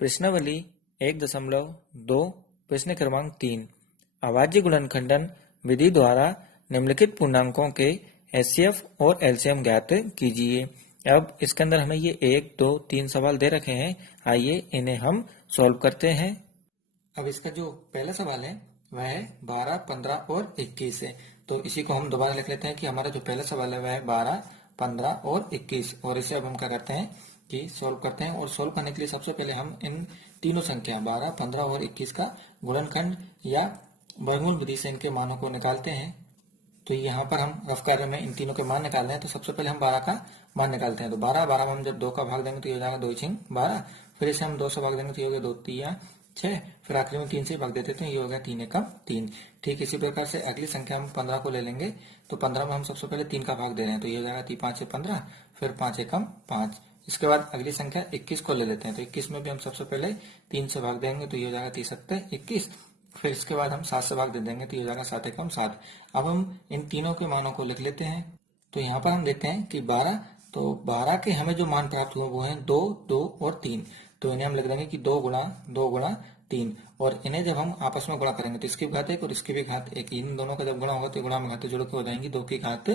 प्रश्नावली 1.2 प्रश्न क्रमांक 3 अभाज्य गुणनखंडन विधि द्वारा निम्नलिखित पूर्णांकों के एचसीएफ और एलसीएम ज्ञात कीजिए। अब इसके अंदर हमें ये 1, 2, 3 सवाल दे रखे हैं। आइए इन्हें हम सॉल्व करते हैं। अब इसका जो पहला सवाल है वह है 12, 15 और 21 है। तो इसी को हम दोबारा लिख लेते हैं कि हमारा जो पहला सवाल है वह है 12, 15 और 21। और इसे अब हम क्या करते हैं कि सॉल्व करते हैं। और सॉल्व करने के लिए सबसे पहले हम इन तीनों संख्या 12, 15 और 21 का गुणनखंड या वर्गमूल विधि से इनके मानों को निकालते हैं। तो यहाँ पर हम रफ कार्य में इन तीनों के मान निकाल रहे हैं। तो सबसे पहले हम 12 का मान निकालते हैं। तो 12 में हम जब 2 का भाग देंगे तो ये हो जाएगा 2 × 12। फिर इसे हम 2 से भाग देंगे तो ये हो गया 2 × 3 = 6। फिर आखिरी में 3 से भाग देते हैं, ये हो गया 3 × 3। ठीक इसी प्रकार से अगली संख्या हम 15 को ले लेंगे। तो 15 में हम सबसे पहले 3 का भाग दे रहे हैं, तो ये हो जाएगा 3 × 5 = 15। फिर 5 × 5। इसके बाद अगली संख्या 21 को ले लेते हैं। तो 21 में भी हम सबसे पहले 3 से भाग देंगे, तो ये हो जाएगा 3 × 7 = 21। फिर इसके बाद हम 7 से भाग दे देंगे, तो ये हो जाएगा 7 × 7। अब हम इन तीनों के मानों को लिख लेते हैं। तो यहाँ पर हम देखते हैं कि 12, तो 12 के हमें जो मान प्राप्त हुए वो हैं 2, 2 और 3। तो इन्हें हम लिख देंगे कि 2 × 2 × 3। और इन्हें जब हम आपस में गुणा करेंगे तो इसकी भी घात 1 और इसकी भी घात 1, इन दोनों का जब गुणा होगा तो गुणा में घातें जुड़ के हो जाएंगी। 2 की घात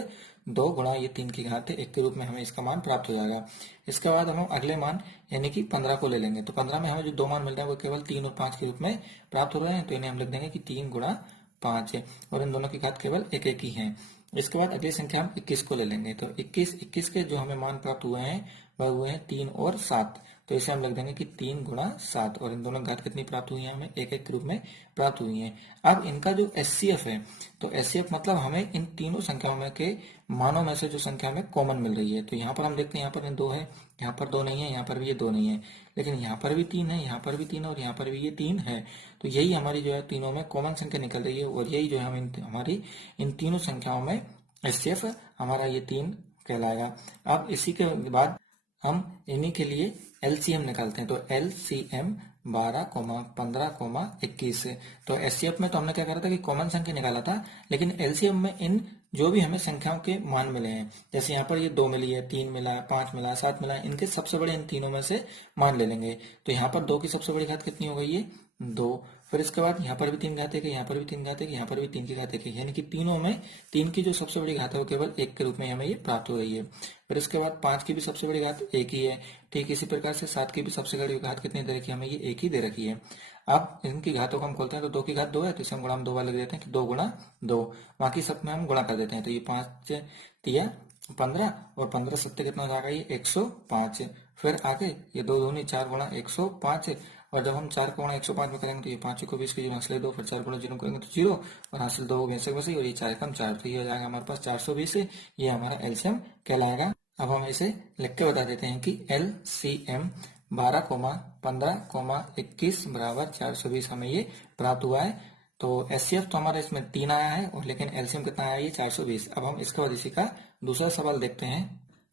2 गुणा ये 3 की घात 1 के रूप में हमें इसका मान प्राप्त हो जाएगा। इसके बाद हम अगले मान यानी कि 15 को ले लेंगे। तो 15 में हमें जो 2 मान मिल रहे हैं वो केवल 3 और 5 के रूप में प्राप्त हो रहे हैं। तो इन्हें हम लिख देंगे कि 3 × 5 है और इन दोनों की घात केवल 1 1 ही है। इसके बाद अगली संख्या हम 21 को ले लेंगे। तो 21 के जो हमें मान प्राप्त हुए हैं वह हुए हैं 3 और 7। तो इसे हम लिख देंगे कि 3 × 7 और इन दोनों घात कितनी प्राप्त हुई है हमें 1 1 के रूप में प्राप्त हुई है। अब इनका जो एचसीएफ है, तो एचसीएफ मतलब हमें इन तीनों संख्याओं में के मानों में से जो संख्या हमें कॉमन मिल रही है। तो यहाँ पर हम देखते हैं यहाँ पर 2 है, यहाँ पर 2 नहीं है, यहाँ पर भी ये 2 नहीं है, लेकिन यहाँ पर भी 3 है, यहाँ पर भी 3 है और यहाँ पर भी ये 3 है। तो यही हमारी जो है तीनों में कॉमन संख्या निकल रही है और यही जो है हम हमारी इन तीनों संख्याओं में एचसीएफ हमारा ये 3 कहलाएगा। अब इसी के बाद हम इन्हीं के लिए एलसीएम निकालते हैं। तो एलसीएम 12, 15, 21। तो एचसीएफ में तो हमने क्या करा था कि कॉमन संख्या निकाला था, लेकिन एलसीएम में इन जो भी हमें संख्याओं के मान मिले हैं, जैसे यहाँ पर ये 2 मिली है, 3 मिला, 5 मिला, 7 मिला, इनके सबसे बड़े इन तीनों में से मान ले लेंगे। तो यहाँ पर 2 की सबसे बड़ी घात कितनी हो गई है 2। फिर इसके बाद यहाँ पर भी 3 घात 1 है, यहाँ पर भी 3 घात 1, यहाँ पर भी 3 की घात 1 है, यानी कि तीनों में 3 की जो सबसे बड़ी घात है वो केवल 1 के रूप में हमें ये प्राप्त हो रही है। फिर इसके बाद 5 की भी सबसे बड़ी घात 1 ही है। ठीक इसी प्रकार से 7 की भी सबसे बड़ी घात कितनी दे रखी है हमें, ये 1 ही दे रखी है। अब इनकी घातों को हम खोलते हैं। तो 2 की घात 2 है, तो इसे हम गुणा में 2 बार लिख देते हैं कि 2 × 2। बाकी सब में हम गुणा कर देते हैं। तो ये 5 × 15 और 15 7 कितना हो जाएगा ये 105। फिर आगे ये 2 दूनी 4 × 105। और जब हम 4 को 105 में करेंगे तो ये 5 को 20 के 0 हासिल 2, फिर 4 को 0 करेंगे तो 0 और हासिल 2 बेशक बस और ये 4 × 4। तो ये हो जाएगा हमारे पास 420। ये हमारा एलसीएम कहलाएगा। अब हम इसे लिख के बता देते हैं कि एलसीएम 12, 15, 21 बराबर 420 हमें ये प्राप्त हुआ है। तो एचसीएफ तो हमारा इसमें 3 आया है और लेकिन एलसीएम कितना आया ये 420। अब हम इसके बाद इसी का दूसरा सवाल देखते हैं।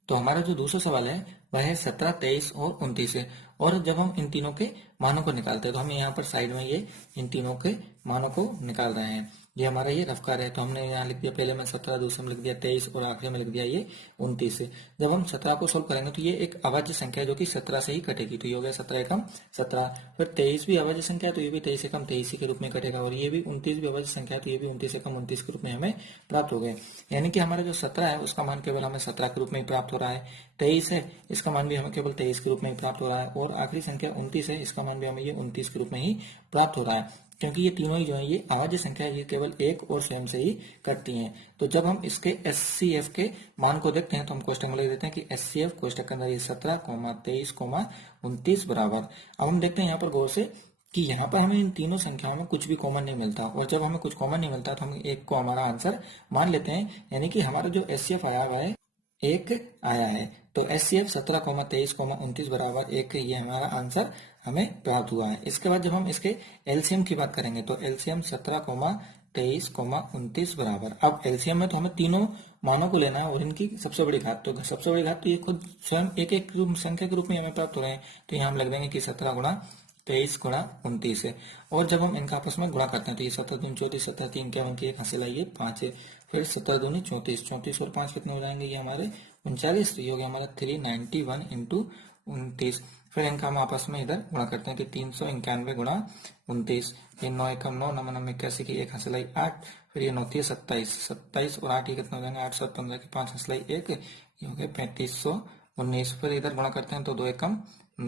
तो हमारा जो दूसरा सवाल है वह है 17, 23 और 29 है। और जब हम इन तीनों के मानों को निकालते हैं तो हम यहाँ पर साइड में ये इन तीनों के मानों को निकाल रहे हैं। ये हमारा ये रफ कार्य है। तो हमने यहाँ लिख दिया, पहले में 17, दूसरे में लिख दिया 23 और आखिरी में लिख दिया ये 29। जब हम 17 को सोल्व करेंगे तो ये एक अभाज्य संख्या है जो कि 17 से ही कटेगी। तो ये हो गया 17 × 17। फिर 23 भी अभाज्य संख्या है, तो ये भी 23 × 23 के रूप में कटेगा। और ये भी 29 भी अभाज्य संख्या है, तो ये भी 29 × 29 के रूप में हमें प्राप्त हो गए। यानी कि हमारा जो 17 है उसका मान केवल हमें 17 के रूप में ही प्राप्त हो रहा है। 23 है, इसका मान भी हमें केवल 23 के रूप में ही प्राप्त हो रहा है। और आखिरी संख्या 29 है, इसका मान भी हमें ये 29 के रूप में ही प्राप्त हो रहा है, क्योंकि ये तीनों ही जो है ये अभाज्य संख्या है, ये केवल एक और स्वयं से ही कटती हैं। तो जब हम इसके एचसीएफ के मान को देखते हैं तो हम कोष्टक में लिख देते हैं कि एचसीएफ कोष्टक के अंदर ये 17, 23, 29 बराबर। अब हम देखते हैं यहाँ पर गौर से कि यहाँ पर हमें इन तीनों संख्याओं में कुछ भी कॉमन नहीं मिलता, और जब हमें कुछ कॉमन नहीं मिलता तो हम एक को हमारा आंसर मान लेते हैं, यानी कि हमारा जो एचसीएफ आया हुआ है 1 आया है। तो एचसीएफ 17, 23, 29 बराबर 1, ये हमारा आंसर हमें प्राप्त हुआ है। इसके बाद जब हम इसके एलसीएम की बात करेंगे तो एलसीएम 17, 23, 29 बराबर। अब एलसीएम में तो हमें तीनों मानों को लेना है और इनकी सबसे बड़ी घात, तो सबसे बड़ी घात तो ये खुद स्वयं एक एक संख्या के रूप में हमें प्राप्त हो रहे हैं। तो यहाँ हम लग देंगे कि 17 × 23 × 29 है। और जब हम इनका आपस में गुणा करते हैं तो ये 17 दूनी 34, 17 3 51 की 1 हासिल आई 5 है। फिर 17 दूनी 34, 34 और 5 कितने हो जाएंगे ये हमारे 39। तो ये हो गया हमारा 391 × 29। फिर इनका हम आपस में इधर गुणा करते हैं कि 391 गुणा 29, फिर 9 एकम 9, 9 9 81 की 1 हंसलाई 8, फिर ये 9 27, 27 और 8 ये कितना हो जाएंगे 8 7 15 की 5 हंसलाई 1, ये हो गया 3519। फिर इधर गुणा करते हैं तो 2 एकम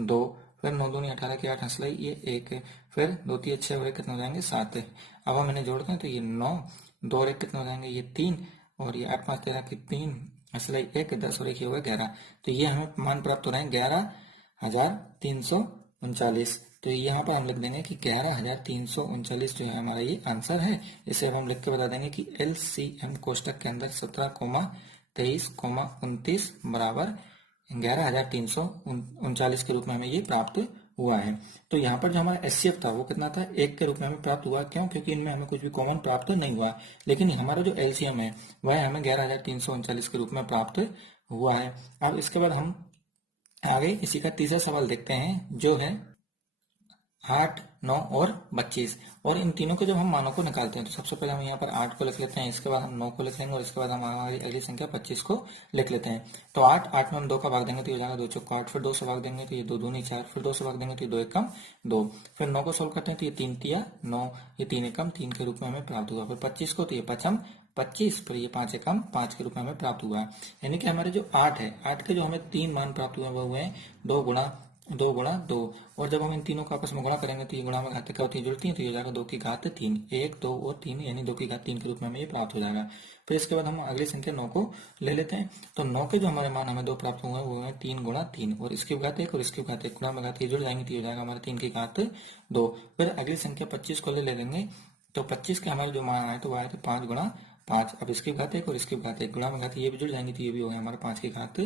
2, फिर 9 दूनी 18 की 8 हंसलाई ये 1, फिर 2 3 6 और 1 कितना हो जाएंगे 7। अब हम इन्हें जोड़ते हैं तो ये 9, 2 और 1 कितना हो जाएंगे ये 3, और ये 8 5 13 की 3 हंसलाई 1, 10 और 1 ये हो गया 11। तो ये हमें मान प्राप्त हो रहे हैं 11,339। तो यहाँ पर हम लिख देंगे कि 11,339 जो है हमारा ये आंसर है। इसे अब हम लिख के बता देंगे कि LCM कोष्टक के अंदर 17,23,29 बराबर 11,339 के रूप में हमें ये प्राप्त हुआ है। तो यहाँ पर जो हमारा HCF था वो कितना था, 1 के रूप में हमें प्राप्त हुआ। क्यों? क्योंकि इनमें हमें कुछ भी कॉमन प्राप्त नहीं हुआ। लेकिन हमारा जो LCM है वह हमें 11,339 के रूप में प्राप्त हुआ है। अब इसके बाद हम आगे इसी का तीसरा सवाल देखते हैं जो है 8, 9 और 25। और इन तीनों के जब हम मानों को निकालते हैं तो सबसे पहले हम यहाँ पर 8 को लिख लेते हैं, इसके बाद हम 9 को लिख लेंगे और इसके बाद हम हमारी अगली संख्या 25 को लिख लेते हैं। तो 8 में हम 2 का भाग देंगे तो ये हो जाएगा 2 चौका 8, फिर 2 से भाग देंगे तो ये 2 दूनी 4, फिर 2 से भाग देंगे तो ये 2 एकम 2, फिर 9 को सोल्व करते हैं तो ये 3 तिया 9, ये 3 एकम 3 के रूप में हमें प्राप्त हुआ। फिर 25 को तो ये 5 25, फिर ये 5 एकम 5 के रूप में हमें प्राप्त हुआ। यानी कि हमारे जो 8 है, 8 के जो हमें 3 मान प्राप्त हुए वो हुए हैं 2 गुणा 2, और जब हम इन तीनों का आपस में गुणा करेंगे तो ये गुणा में घातें क्या होती है, जुड़ती हैं, तो ये हो जाएगा 2 की घात 3, 1 2 और 3, यानी 2 की घात 3 के रूप में हमें ये प्राप्त हो जाएगा। फिर इसके बाद हम अगली संख्या 9 को ले लेते हैं। तो 9 के जो हमारे मान हमें 2 प्राप्त हुए हैं वो है 3 गुणा 3, और इसकी घात 1 और इसकी घात 1, गुणा में घात ये जुड़ जाएंगे तो ये हो जाएगा हमारे 3 की घात 2। फिर अगली संख्या 25 को ले लेंगे। तो 25 के हमारे जो मान आए तो वो आए थे 5 गुणा 5, अब इसकी घात 1 और इसकी घात 1, गुणा में घात ये भी जुड़ जाएंगे तो ये भी हो गया हमारे 5 की घात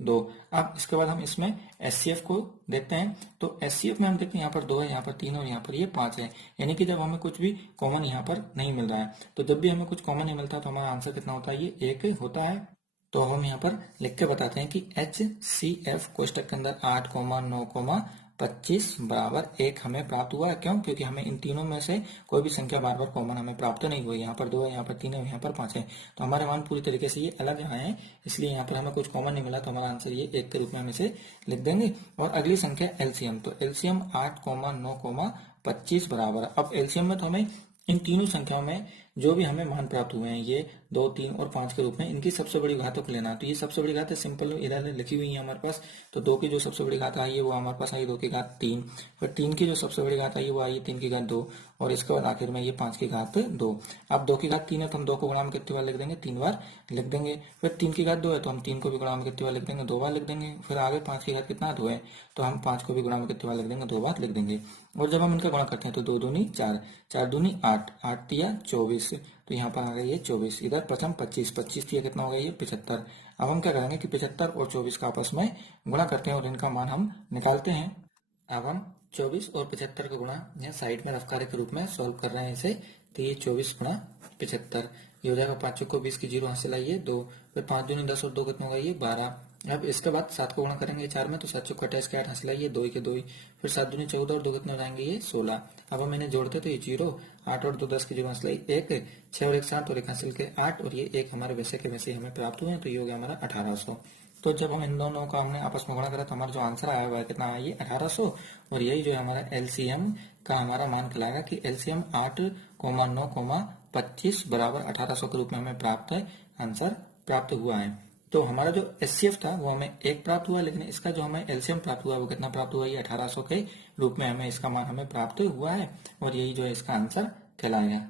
2। अब इसके बाद हम इसमें HCF को देखते हैं। तो HCF में हम देखते हैं यहाँ पर 2 है, यहाँ पर 3 और यहाँ पर ये 5 है। यानी कि जब हमें कुछ भी कॉमन यहाँ पर नहीं मिल रहा है, तो जब भी हमें कुछ कॉमन नहीं मिलता तो हमारा आंसर कितना होता है, ये 1 होता है। तो हम यहाँ पर लिख के बताते हैं कि HCF कोष्टक के अंदर 8, 9, 25 बराबर 1 हमें प्राप्त हुआ है। क्यों? क्योंकि हमें इन तीनों में से कोई भी संख्या बार बार कॉमन हमें प्राप्त नहीं हुई। यहाँ पर 2 है, यहाँ पर 3 है, यहाँ पर 5 है, तो हमारे मान पूरी तरीके से ये अलग आए हैं, इसलिए यहाँ पर हमें कुछ कॉमन नहीं मिला, तो हमारा आंसर ये 1 के रूप में हम इसे लिख देंगे। और अगली संख्या LCM, तो LCM 8, 9, 25 बराबर, अब LCM में तो हमें इन तीनों संख्याओं में जो भी हमें मान प्राप्त हुए हैं ये 2, 3 और 5 के रूप में, इनकी सबसे बड़ी घातों को लेना। तो ये सबसे बड़ी घात है, सिंपल इधर लिखी हुई है हमारे पास। तो 2 की जो सबसे बड़ी घात आई है वो हमारे पास आई 2 की घात 3, फिर 3 की जो सबसे बड़ी घात आई है वो आई 3 की घात 2, और इसके बाद आखिर में ये 5 की घात 2। अब 2 की घात 3 है तो हम 2 को गुणा में कितनी बार लिख देंगे, 3 बार लिख देंगे। फिर 3 की घात 2 है तो हम 3 को भी गुणा में कितनी बार लिख देंगे, 2 बार लिख देंगे। फिर आगे 5 की घात कितना 2 है तो हम 5 को भी गुणा में कितनी बार लिख देंगे, 2 बार लिख देंगे। और जब हम इनका गुणा करते हैं तो 2 दूनी 4, 4 दूनी 8, 8 तिया 24, तो यहाँ पर आ गया ये 24, इधर 5 25, 25 तिया कितना हो गया ये 75। अब हम क्या करेंगे कि 75 और 24 का आपस में गुणा करते हैं और इनका मान हम निकालते हैं। अब हम 24 और 75 का गुणा यहाँ साइड में रफ कार्य के रूप में सॉल्व कर रहे हैं इसे। तो ये 24 गुणा 75, ये हो जाएगा 5 को 20 की 0 हासिल आइए 2, फिर 5 दूनी 10 और 2 कितना होगा ये 12। अब इसके बाद 7 को गुणा करेंगे 4 में, तो 7 चौका 28 के 8 हासिल आइए 2 के 2, फिर 7 दूनी 14 और 2 कितने हो जाएंगे ये 16। अब हम इन्हें जोड़ते तो ये 0, 8 और 2 10 की 0 हासिल आई 1, 6 और 1 7 और 1 हासिल के 8, और ये 1 हमारे वैसे के वैसे हमें प्राप्त हुए हैं, तो ये हो गया हमारा 1800। तो जब हम इन दोनों का हमने आपस में गुणा करा तो हमारा जो आंसर आया हुआ है कितना आया, ये 1800। और यही जो है हमारा LCM का हमारा मान कहलाएगा कि LCM 8, 9, 25 बराबर 1800 के रूप में हमें प्राप्त है, आंसर प्राप्त हुआ है। तो हमारा जो HCF था वो हमें 1 प्राप्त हुआ, लेकिन इसका जो हमें LCM प्राप्त हुआ है वो कितना प्राप्त हुआ, ये 1800 के रूप में हमें इसका मान हमें प्राप्त हुआ है, और यही जो है इसका आंसर कहलाएगा।